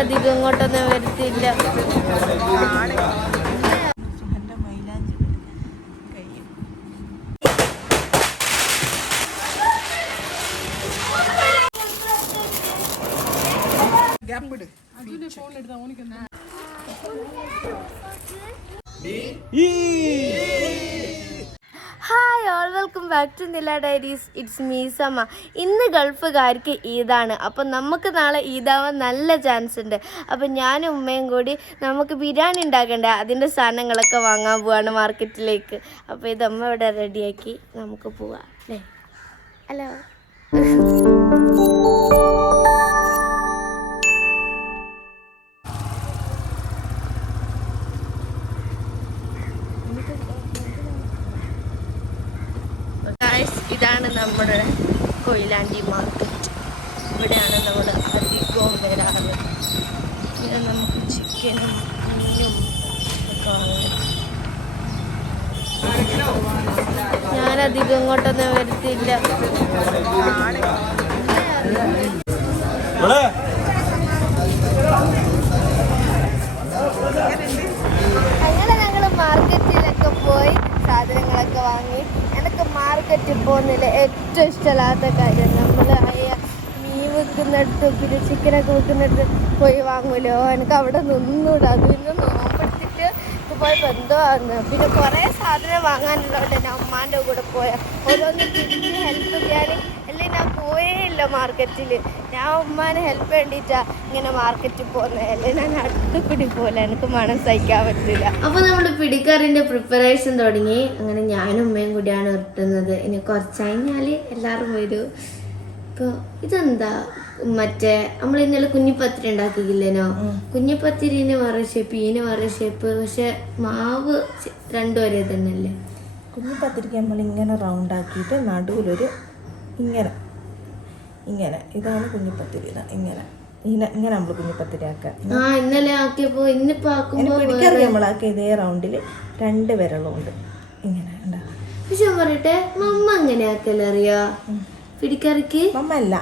ഞാനധികം ഇങ്ങോട്ടൊന്നും വരത്തില്ല. Hi all, welcome back to Nila diaries. It's me Sama. ഇന്ന് ഗൾഫുകാർക്ക് ഈദാണ്. അപ്പം നമുക്ക് നാളെ ഈദാവാൻ നല്ല ചാൻസ് ഉണ്ട്. അപ്പം ഞാനും ഉമ്മയും കൂടി നമുക്ക് ബിരിയാണി ഉണ്ടാക്കണ്ടേ, അതിൻ്റെ സാധനങ്ങളൊക്കെ വാങ്ങാൻ പോവാണ് മാർക്കറ്റിലേക്ക്. അപ്പോൾ ഇത് അമ്മ ഇവിടെ റെഡിയാക്കി നമുക്ക് പോവാം അല്ലേ. ഹലോ. ഇതാണ് നമ്മുടെ കൊയിലാണ്ടി മാർക്കറ്റ്. ഇവിടെയാണ് നമ്മൾ അധികവും വരാറ്. പിന്നെ നമുക്ക് ചിക്കനും മീനും ഒക്കെ വാങ്ങാം. ഞാനധികം ഇങ്ങോട്ടൊന്നും വരത്തില്ല. അങ്ങനെ ഞങ്ങൾ മാർക്കറ്റിലൊക്കെ പോയി സാധനങ്ങളൊക്കെ വാങ്ങി. എനിക്ക് മാർക്കറ്റിൽ പോകുന്നില്ല ഏറ്റവും ഇഷ്ടമില്ലാത്ത കാര്യം. നമ്മൾ മീൻ വെക്കുന്നിടത്ത് പിന്നെ ചിക്കനൊക്കെ വെക്കുന്നിടത്ത് പോയി വാങ്ങുമല്ലോ. എനിക്ക് അവിടെ നിന്നൂടാ. അത് പിന്നെ നോമ്പെടുത്തിട്ട് പോയപ്പോൾ എന്തോ ആകുന്നു. പിന്നെ കുറേ സാധനം വാങ്ങാനുള്ളതുകൊണ്ട് ഞാൻ ഉമ്മാൻ്റെ കൂടെ പോയാൽ ഓരോന്ന് തിരിച്ച് ഹെൽപ്പ് ചെയ്യാൻ അല്ലെങ്കിൽ ഞാൻ പോയേ ഇല്ല മാർക്കറ്റിൽ. ഞാൻ ഉമ്മാനെ ഹെൽപ്പ് വേണ്ടിയിട്ടാണ് ഇങ്ങനെ മാർക്കറ്റിൽ പോകുന്നത്. അല്ലെങ്കിൽ ഞാൻ അടുത്ത് കൂടി പോലെ എനിക്ക് മണം സഹിക്കാൻ പറ്റില്ല. അപ്പോൾ നമ്മുടെ പിടിക്കാറിൻ്റെ പ്രിപ്പറേഷൻ തുടങ്ങി. അങ്ങനെ ഞാനും ഉമ്മയും കൂടിയാണ് ഉരുട്ടുന്നത്. ഇനി കുറച്ച് കഴിഞ്ഞാൽ എല്ലാവരും വരും. ഇപ്പോൾ ഇതെന്താ മറ്റേ നമ്മൾ ഇന്നലെ കുഞ്ഞിപ്പത്തിരി ഉണ്ടാക്കിയില്ലേനോ, കുഞ്ഞിപ്പത്തിരിന് വേറെ ഷേപ്പ്, ഇതിന് വേറെ ഷേപ്പ്, പക്ഷെ മാവ് രണ്ടും ഒരേ തന്നെ അല്ലേ. കുഞ്ഞിപ്പത്തിരിക്ക് നമ്മളിങ്ങനെ റൗണ്ട് ആക്കിയിട്ട് നടുവിലൊരു ഇങ്ങനെ ഇങ്ങനെ ഇതാണ് കുഞ്ഞിപ്പത്തിരി. ഇങ്ങനെ ഇങ്ങനെ നമ്മൾ കുഞ്ഞിപ്പത്തിരി ആക്കുക. ഇന്നലെ ആക്കിയപ്പോൾ ഇന്നിപ്പോൾ ആക്കുമ്പോൾ പിടിക്കാറി നമ്മളാക്കിയ ഇതേ റൗണ്ടിൽ രണ്ട് വിരലുണ്ട് ഇങ്ങനെ ഉണ്ടാകും. പക്ഷെ പറയട്ടെ, മമ്മ അങ്ങനെ ആക്കല്ലേ അറിയാ പിടിക്കറിക്ക്? മമ്മ അല്ല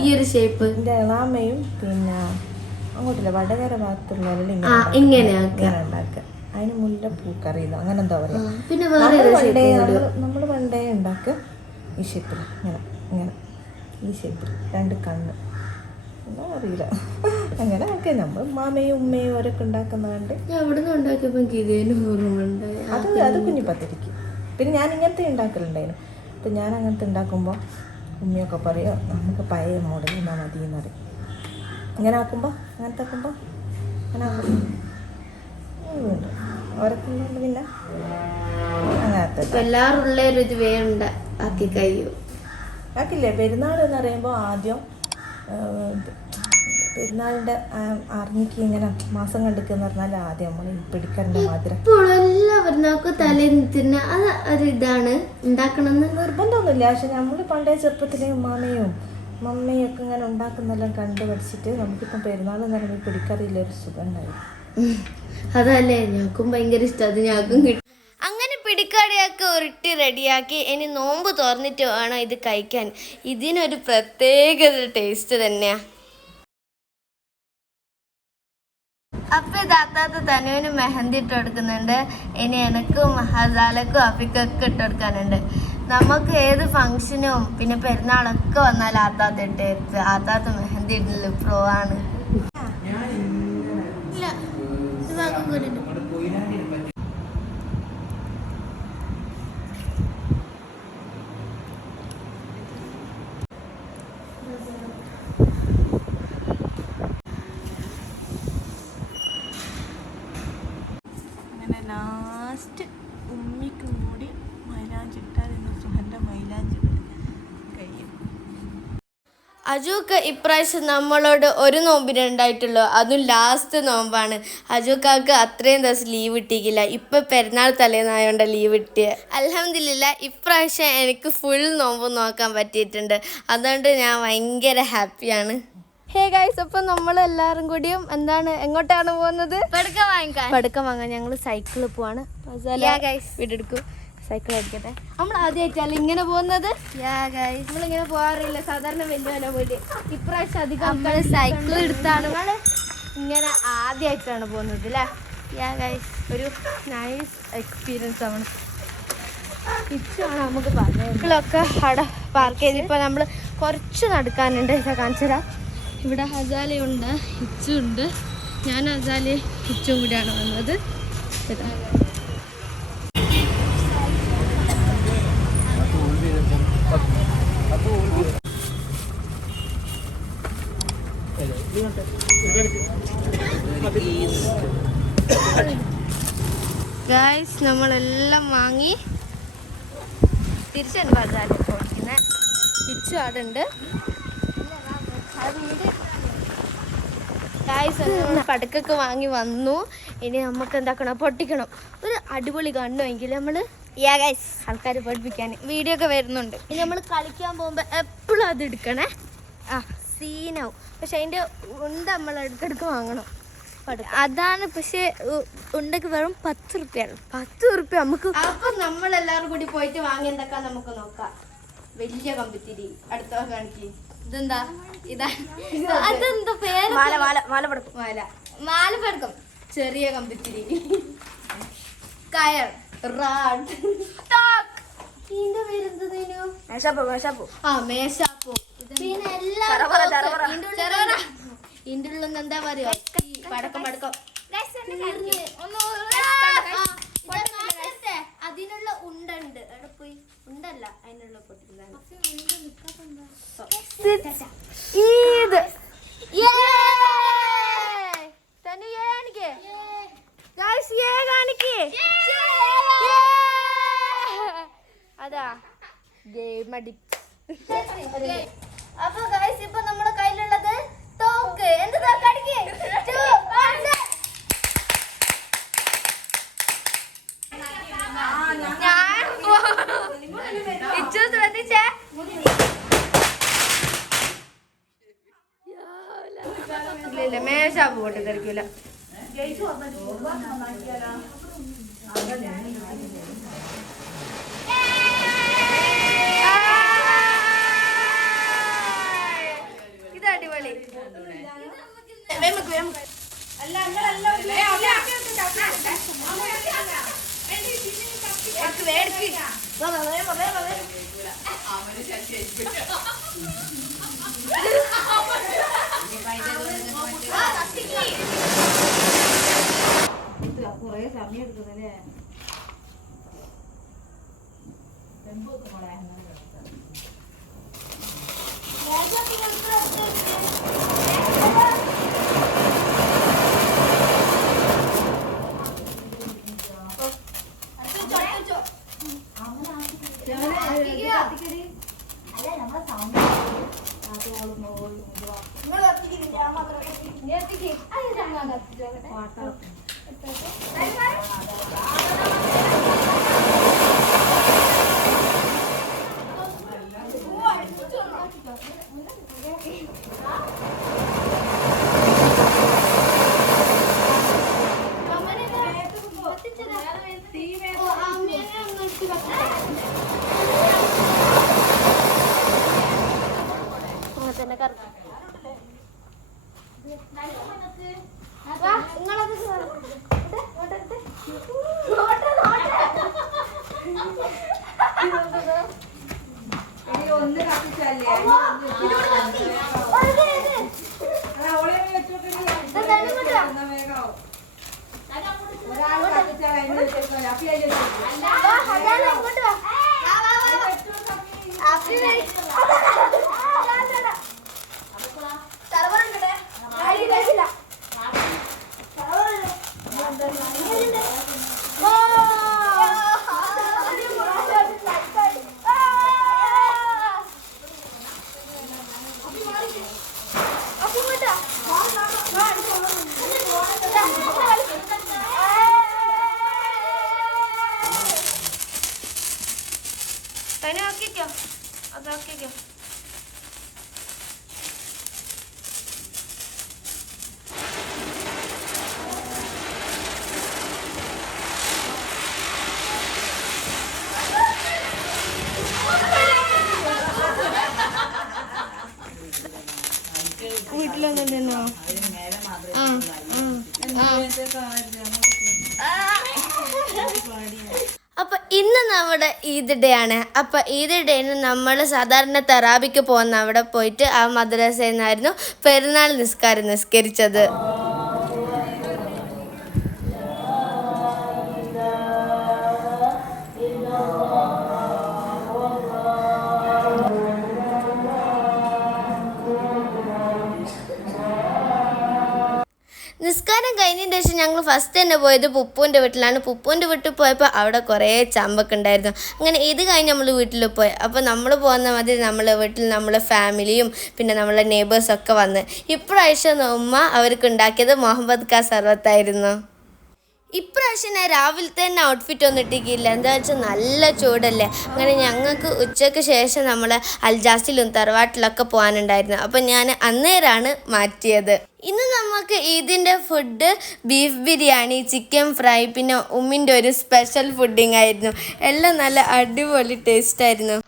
ഈ ഒരു ഷേപ്പ് എൻ്റെ ഇളാമയും പിന്നെ അങ്ങോട്ടില്ല വടകര ഭാഗത്തുള്ളവരെല്ലാം ഇങ്ങനെ ഉണ്ടാക്കുക. അതിന് മുല്ലപ്പൂക്കറിയില്ല അങ്ങനെ എന്താ പറയുക. പിന്നെ നമ്മൾ പണ്ടേ ഉണ്ടാക്കുക ഈ ഷേപ്പിൽ ഇങ്ങനെ ഇങ്ങനെ ഈ ഷേപ്പിൽ രണ്ട് കണ്ണ് എന്താ അറിയില്ല. അങ്ങനെ ഒക്കെ നമ്മൾ മാമയും ഉമ്മയും അവരൊക്കെ ഉണ്ടാക്കുന്നതുകൊണ്ട് അത് കുഞ്ഞിപ്പത്തിരിക്ക്. പിന്നെ ഞാൻ ഇങ്ങനത്തെ ഉണ്ടാക്കലുണ്ടായിരുന്നു. അപ്പം ഞാൻ അങ്ങനത്തെ ഉണ്ടാക്കുമ്പോൾ ഉമ്മയൊക്കെ പറയും നമുക്ക് പഴയ മോഡൽ എന്നാ മതി എന്ന് പറയും. ഇങ്ങനെ ആക്കുമ്പോൾ അങ്ങനത്തെ ആക്കുമ്പോൾ അങ്ങനെ ആക്കുമ്പോൾ അവരൊക്കെ പിന്നെ അങ്ങനത്തെ എല്ലാവരും ഇത് വേണ്ട ആക്കി കഴിയും. ആക്കില്ലേ. പെരുന്നാൾ എന്ന് പറയുമ്പോൾ ആദ്യം പെരുന്നാളിൻ്റെ അറിഞ്ഞിക്ക് ഇങ്ങനെ മാസം കണ്ടിക്കെന്ന് പറഞ്ഞാൽ ആദ്യം നമ്മൾ പിടിക്കാറിൻ്റെ മാതിരി ഇതാണ് ഉണ്ടാക്കണമെന്ന് നിർബന്ധമൊന്നുമില്ല. പക്ഷെ നമ്മൾ പണ്ടേ ചെറുപ്പത്തിൽ മാമയും മമ്മയും ഒക്കെ ഇങ്ങനെ ഉണ്ടാക്കുന്നെല്ലാം കണ്ടു പഠിച്ചിട്ട് നമുക്കിപ്പം പെരുന്നാൾ എന്ന് പറയുമ്പോൾ പിടിക്കറിയില്ലൊരു സുഖം ഉണ്ടാവും. അതല്ലേ ഞങ്ങൾക്കും ഭയങ്കര ഇഷ്ടം. അത് ഞങ്ങൾക്കും കിട്ടും. അങ്ങനെ പിടിക്കടിയൊക്കെ ഉരുട്ടി റെഡിയാക്കി. ഇനി നോമ്പ് തുറന്നിട്ട് വേണം ഇത് കഴിക്കാൻ. ഇതിനൊരു പ്രത്യേക ടേസ്റ്റ് തന്നെയാണ്. അപ്പം ഇതാത്താത്ത തനുവിന് മെഹന്തി ഇട്ട് കൊടുക്കുന്നുണ്ട്. ഇനി എനക്കും ഹസാലക്കും അഫിക്കൊക്കെ ഇട്ട് കൊടുക്കാനുണ്ട്. നമുക്ക് ഏത് ഫംഗ്ഷനും പിന്നെ പെരുന്നാളൊക്കെ വന്നാൽ ആത്താത്ത ഇട്ട് ആത്താത്ത മെഹന്തി ഇട്ടില്ല പ്രോ ആണ്. ലാസ്റ്റ് ഉമ്മിക്ക് കൂടി മൈലാഞ്ചിട്ടാൽ സുഹൻ്റെ മൈലാഞ്ചി കഴിയും. അജൂക്ക ഇപ്രാവശ്യം നമ്മളോട് ഒരു നോമ്പിനെ ഉണ്ടായിട്ടുള്ളൂ. അതും ലാസ്റ്റ് നോമ്പാണ്. അജൂക്കാക്ക് അത്രയും ദിവസം ലീവ് കിട്ടിയില്ല. ഇപ്പം പെരുന്നാൾ തലേന്നായോണ്ട് ലീവ് കിട്ടിയത്. അൽഹംദുലില്ലാ ഇപ്രാവശ്യം എനിക്ക് ഫുൾ നോമ്പ് നോക്കാൻ പറ്റിയിട്ടുണ്ട്. അതുകൊണ്ട് ഞാൻ ഭയങ്കര ഹാപ്പിയാണ്. ഹേ ഗൈസ്, അപ്പം നമ്മളെല്ലാവരും കൂടിയും എങ്ങോട്ടാണ് പോകുന്നത്? പടക്കം വാങ്ങാൻ. ഞങ്ങൾ സൈക്കിളിൽ പോവാണ്. വീടെടുക്കും. സൈക്കിൾ ഓടിക്കട്ടെ. നമ്മൾ ആദ്യമായിട്ടല്ല ഇങ്ങനെ പോകുന്നത്. നമ്മളിങ്ങനെ പോകാറില്ല സാധാരണ വലിയ പോയിട്ട്. ഇപ്രാവശ്യം അധികം നമ്മൾ സൈക്കിൾ എടുത്താണ് ഇങ്ങനെ ആദ്യമായിട്ടാണ് പോകുന്നത് അല്ലേ. ഒരു നൈസ് എക്സ്പീരിയൻസ് ആണ്. ഇച്ചാണ് നമുക്ക് പറഞ്ഞൊക്കെ അവിടെ പാർക്ക് ചെയ്ത്. ഇപ്പോൾ നമ്മൾ കുറച്ച് നടക്കാനുണ്ട്. കാണിച്ചു തരാം. ഇവിടെ ഹസാലയുണ്ട്, ഇച്ചുണ്ട്. ഞാൻ ഹസാലയും ഇച്ചും കൂടിയാണ് വന്നത്. ഗൈസ് നമ്മളെല്ലാം വാങ്ങി തിരിച്ചാണ് ബസാറിൽ പോയിരിക്കുന്നത്. ഇച്ചു അവിടെ ഉണ്ട്. ഗൈസ് പടക്കൊക്കെ വാങ്ങി വന്നു. ഇനി നമുക്ക് എന്താക്കണം, പൊട്ടിക്കണം. ഒരു അടിപൊളി കണ്ണുമെങ്കിൽ നമ്മൾ ആൾക്കാർ പഠിപ്പിക്കാൻ വീഡിയോ ഒക്കെ വരുന്നുണ്ട്. ഇനി നമ്മൾ കളിക്കാൻ പോകുമ്പോൾ എപ്പോഴും അത് എടുക്കണേ. സീനാവും. പക്ഷെ അതിൻ്റെ ഉണ്ട നമ്മൾ ഇടയ്ക്കിടയ്ക്ക് വാങ്ങണം. അതാണ്. പക്ഷെ ഉണ്ടക്ക് വെറും 10 റുപ്യാണ്. 10 റുപ്യ നമുക്ക്. അപ്പം നമ്മളെല്ലാവരും കൂടി പോയിട്ട് വാങ്ങി എന്തൊക്കെ നമുക്ക് നോക്കാം. വലിയ കമ്പിത്തിരി അടുത്ത കാണിക്ക്. ഇതെന്താ? അതെന്താ പേര്? മാലപ്പടക്കം. ചെറിയ കമ്പിത്തിരി, കയർ, റാഡ്. ഇതിന്റെ പേരെന്തേനു? മേശാപ്പൂ. പിന്നെ എല്ലാം ഇതിന്റെ ഉള്ളിൽ എന്താ പറയാ? പടക്കം. അതിനുള്ള ഉണ്ട്. അവിടെ പോയി ഉണ്ടല്ല, അതിനുള്ള പൊട്ടിക്കുന്നതാണ്. അതാ ഗെയിം അഡിക്റ്റ്. അപ്പൊ ഗൈസ് ഇപ്പൊ നമ്മുടെ കയ്യിലുള്ളത് തോക്ക്. എന്ത് തോക്കടിക്ക്? ഇച്ചു ശ്രദ്ധിച്ചേ. ഇല്ല മേശാപ്പ് പൊട്ടി തെറിക്കൂല. ഇത് അടിപൊളി. കൊറേ സമയം എടുക്കുന്നല്ലേ. ഒന്ന് കത്തിച്ചല്ലേ അതൊക്കെ വീട്ടിലൊന്നുണ്ടോ? അപ്പൊ ഇന്ന് നമ്മുടെ ഈദ് ഡേ ആണ്. അപ്പൊ ഈദ് ഡേന് നമ്മൾ സാധാരണ തറാബിക്ക് പോകുന്ന അവിടെ പോയിട്ട് ആ മദ്രസയിൽ നിന്നായിരുന്നു പെരുന്നാൾ നിസ്കരിച്ചത്. നിസ്കാരം കഴിഞ്ഞതിന് ശേഷം ഞങ്ങൾ ഫസ്റ്റ് തന്നെ പോയത് പുപ്പൂൻ്റെ വീട്ടിലാണ്. പുപ്പൂൻ്റെ വീട്ടിൽ പോയപ്പോൾ അവിടെ കുറേ ചമ്പൊക്കെ ഉണ്ടായിരുന്നു. അങ്ങനെ ഇത് കഴിഞ്ഞ് നമ്മൾ വീട്ടിൽ പോയി. അപ്പോൾ നമ്മൾ പോകുന്ന മതി നമ്മളെ വീട്ടിൽ നമ്മളെ ഫാമിലിയും പിന്നെ നമ്മളെ നെയ്ബേഴ്സൊക്കെ വന്ന്. ഇപ്രാവശ്യം ഉമ്മ അവർക്ക് ഉണ്ടാക്കിയത് മുഹമ്മദ് ഖാ സർവത്തായിരുന്നു. ഇപ്രാവശ്യം ഞാൻ രാവിലത്തെ തന്നെ ഔട്ട്ഫിറ്റ് ഒന്നും ഇട്ടിക്കില്ല. എന്താ വെച്ചാൽ നല്ല ചൂടല്ലേ. അങ്ങനെ ഞങ്ങൾക്ക് ഉച്ചയ്ക്ക് ശേഷം നമ്മൾ അൽജാസിലും തറവാട്ടിലൊക്കെ പോകാനുണ്ടായിരുന്നു. അപ്പം ഞാൻ അന്നേരമാണ് മാറ്റിയത്. ഇന്ന് നമുക്ക് ഈദിൻ്റെ food beef biryani, chicken fry, പിന്നെ ഉമ്മിൻ്റെ ഒരു സ്പെഷ്യൽ ഫുഡിങ് ആയിരുന്നു. എല്ലാം നല്ല അടിപൊളി ടേസ്റ്റ് ആയിരുന്നു.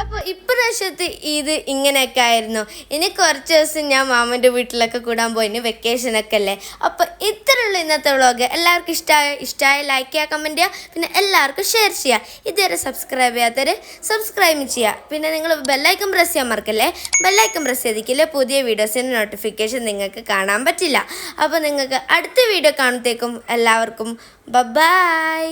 അപ്പോൾ ഇപ്രാവശ്യത്തെ ഇത് ഇങ്ങനെയൊക്കെ ആയിരുന്നു. ഇനി കുറച്ച് ദിവസം ഞാൻ മാമൻ്റെ വീട്ടിലൊക്കെ കൂടാൻ പോയിന്, വെക്കേഷനൊക്കെ അല്ലേ. അപ്പോൾ ഇത്രയുള്ള ഇന്നത്തെ വ്ളോഗ്. എല്ലാവർക്കും ഇഷ്ടമായ ലൈക്ക് ചെയ്യുക, കമൻറ്റ് ചെയ്യുക, പിന്നെ എല്ലാവർക്കും ഷെയർ ചെയ്യുക. ഇതുവരെ സബ്സ്ക്രൈബ് ചെയ്യാത്തവർ സബ്സ്ക്രൈബ് ചെയ്യുക. പിന്നെ നിങ്ങൾ ബെല്ലൈക്കൺ പ്രസ് ചെയ്യാൻ മറക്കല്ലേ. ബെല്ലൈക്കൺ പ്രസ് ചെയ്തിക്കില്ലേ പുതിയ വീഡിയോസിൻ്റെ നോട്ടിഫിക്കേഷൻ നിങ്ങൾക്ക് കാണാൻ പറ്റില്ല. അപ്പോൾ നിങ്ങൾക്ക് അടുത്ത വീഡിയോ കാണുമ്പോഴത്തേക്കും എല്ലാവർക്കും ബൈ.